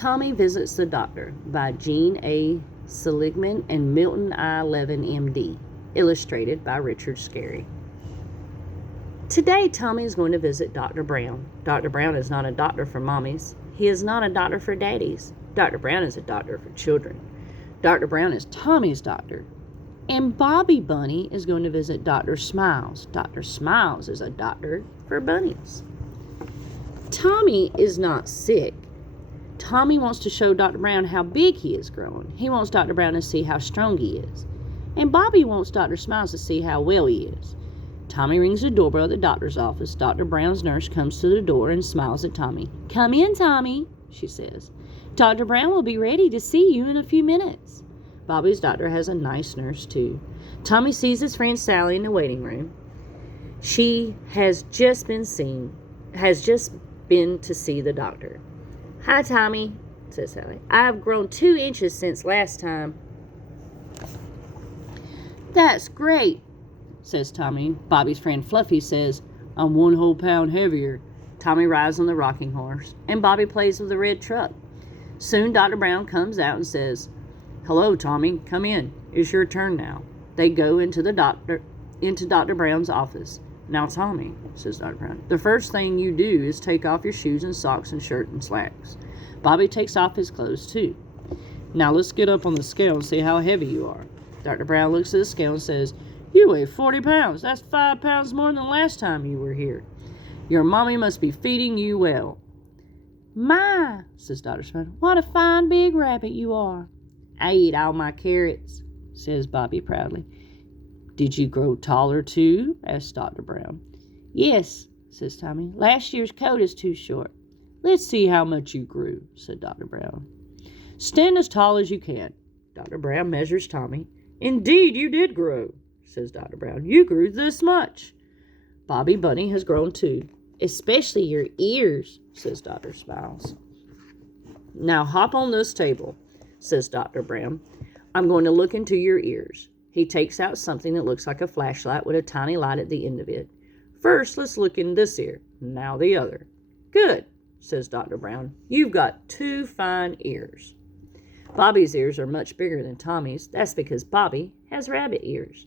Tommy Visits the Doctor by Jean A. Seligmann and Milton I. Levine, M.D. Illustrated by Richard Scarry. Today, Tommy is going to visit Dr. Brown. Dr. Brown is not a doctor for mommies. He is not a doctor for daddies. Dr. Brown is a doctor for children. Dr. Brown is Tommy's doctor. And Bobby Bunny is going to visit Dr. Smiles. Dr. Smiles is a doctor for bunnies. Tommy is not sick. Tommy wants to show Dr. Brown how big he is growing. He wants Dr. Brown to see how strong he is. And Bobby wants Dr. Smiles to see how well he is. Tommy rings the doorbell at the doctor's office. Dr. Brown's nurse comes to the door and smiles at Tommy. "Come in, Tommy," she says. "Dr. Brown will be ready to see you in a few minutes." Bobby's doctor has a nice nurse, too. Tommy sees his friend Sally in the waiting room. She has just been to see the doctor. "Hi, Tommy," says Sally. "I have grown 2 inches since last time." "That's great," says Tommy. Bobby's friend Fluffy says, "I'm 1 whole pound heavier." Tommy rides on the rocking horse, and Bobby plays with the red truck. Soon Dr. Brown comes out and says, "Hello, Tommy. Come in. It's your turn now." They go into Dr. Brown's office. "Now, Tommy," says Dr. Brown, "the first thing you do is take off your shoes and socks and shirt and slacks." Bobby takes off his clothes, too. "Now, let's get up on the scale and see how heavy you are." Dr. Brown looks at the scale and says, "You weigh 40 pounds. That's 5 pounds more than the last time you were here. Your mommy must be feeding you well." "My," says Dr. Brown, "what a fine big rabbit you are." "I eat all my carrots," says Bobby proudly. "Did you grow taller too?" asked Dr. Brown. "Yes," says Tommy. "Last year's coat is too short." "Let's see how much you grew," said Dr. Brown. "Stand as tall as you can." Dr. Brown measures Tommy. "Indeed, you did grow," says Dr. Brown. "You grew this much." "Bobby Bunny has grown too, especially your ears," says Dr. Smiles. "Now hop on this table," says Dr. Brown. "I'm going to look into your ears." He takes out something that looks like a flashlight with a tiny light at the end of it. "First, let's look in this ear. Now the other." "Good," says Dr. Brown. "You've got 2 fine ears." Bobby's ears are much bigger than Tommy's. That's because Bobby has rabbit ears.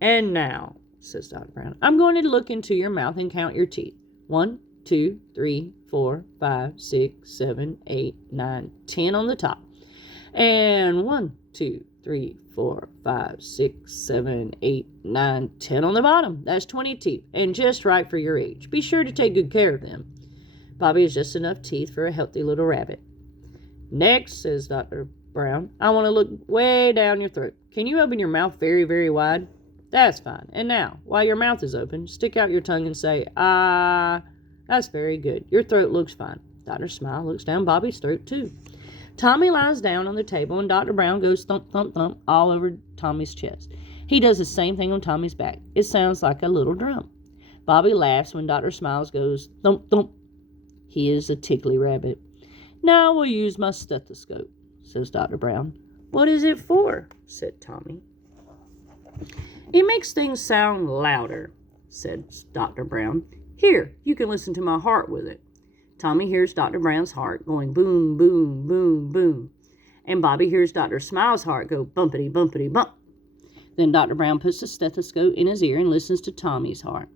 "And now," says Dr. Brown, "I'm going to look into your mouth and count your teeth. 1, 2, 3, 4, 5, 6, 7, 8, 9, 10 on the top. And 1, 2, 3, 4, 5, 6, 7, 8, 9, 10 on the bottom. That's 20 teeth, and just right for your age. Be sure to take good care of them." Bobby has just enough teeth for a healthy little rabbit. "Next," says Dr. Brown, "I want to look way down your throat. Can you open your mouth very, very wide?" "That's fine. And now, while your mouth is open, stick out your tongue and say, 'Ah.' That's very good. Your throat looks fine." Dr. Smile looks down Bobby's throat, too. Tommy lies down on the table, and Dr. Brown goes thump, thump, thump all over Tommy's chest. He does the same thing on Tommy's back. It sounds like a little drum. Bobby laughs when Dr. Smiles goes thump, thump. He is a tickly rabbit. "Now we'll use my stethoscope," says Dr. Brown. "What is it for?" said Tommy. "It makes things sound louder," said Dr. Brown. "Here, you can listen to my heart with it." Tommy hears Dr. Brown's heart going boom, boom, boom, boom. And Bobby hears Dr. Smile's heart go bumpity, bumpity, bump. Then Dr. Brown puts the stethoscope in his ear and listens to Tommy's heart.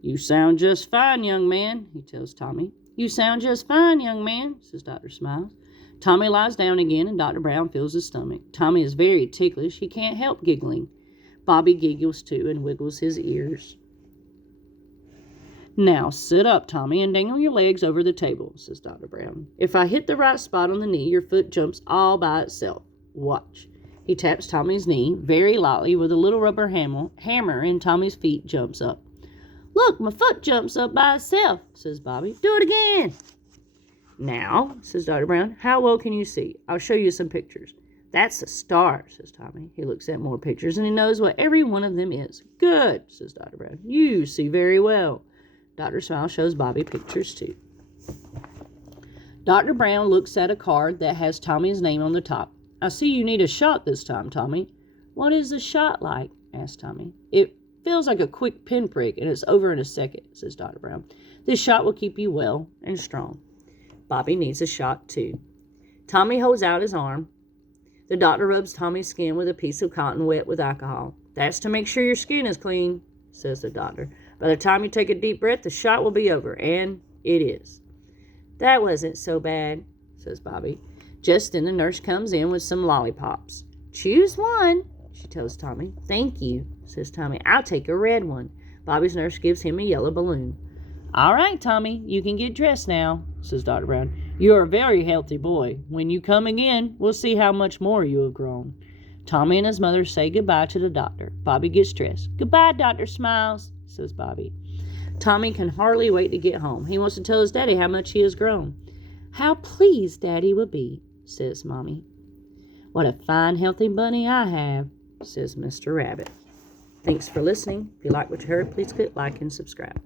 "You sound just fine, young man," he tells Tommy. "You sound just fine, young man," says Dr. Smiles. Tommy lies down again, and Dr. Brown feels his stomach. Tommy is very ticklish. He can't help giggling. Bobby giggles too and wiggles his ears. "Now sit up, Tommy, and dangle your legs over the table," says Dr. Brown. "If I hit the right spot on the knee, your foot jumps all by itself. Watch." He taps Tommy's knee very lightly with a little rubber hammer, and Tommy's feet jumps up. "Look, my foot jumps up by itself," says Bobby. "Do it again." "Now," says Dr. Brown, "how well can you see? I'll show you some pictures." "That's a star," says Tommy. He looks at more pictures, and he knows what every one of them is. "Good," says Dr. Brown. "You see very well." Dr. Smile shows Bobby pictures, too. Dr. Brown looks at a card that has Tommy's name on the top. "I see you need a shot this time, Tommy." "What is a shot like?" asked Tommy. "It feels like a quick pinprick, and it's over in a second," says Dr. Brown. "This shot will keep you well and strong." Bobby needs a shot, too. Tommy holds out his arm. The doctor rubs Tommy's skin with a piece of cotton wet with alcohol. That's to make sure your skin is clean, says the doctor. By the time you take a deep breath, the shot will be over, and it is. That wasn't so bad, says Bobby. Just then the nurse comes in with some lollipops. Choose one, she tells Tommy. Thank you, says Tommy. I'll take a red one. Bobby's nurse gives him a yellow balloon. All right, Tommy, you can get dressed now, says Dr. Brown. You are a very healthy boy. When you come again, we'll see how much more you have grown. Tommy and his mother say goodbye to the doctor. Bobby gets dressed. Goodbye, Dr. Smiles, says Bobby. Tommy can hardly wait to get home. He wants to tell his daddy how much he has grown. How pleased Daddy will be, says Mommy. What a fine, healthy bunny I have, says Mr. Rabbit. Thanks for listening. If you like what you heard, please click like and subscribe.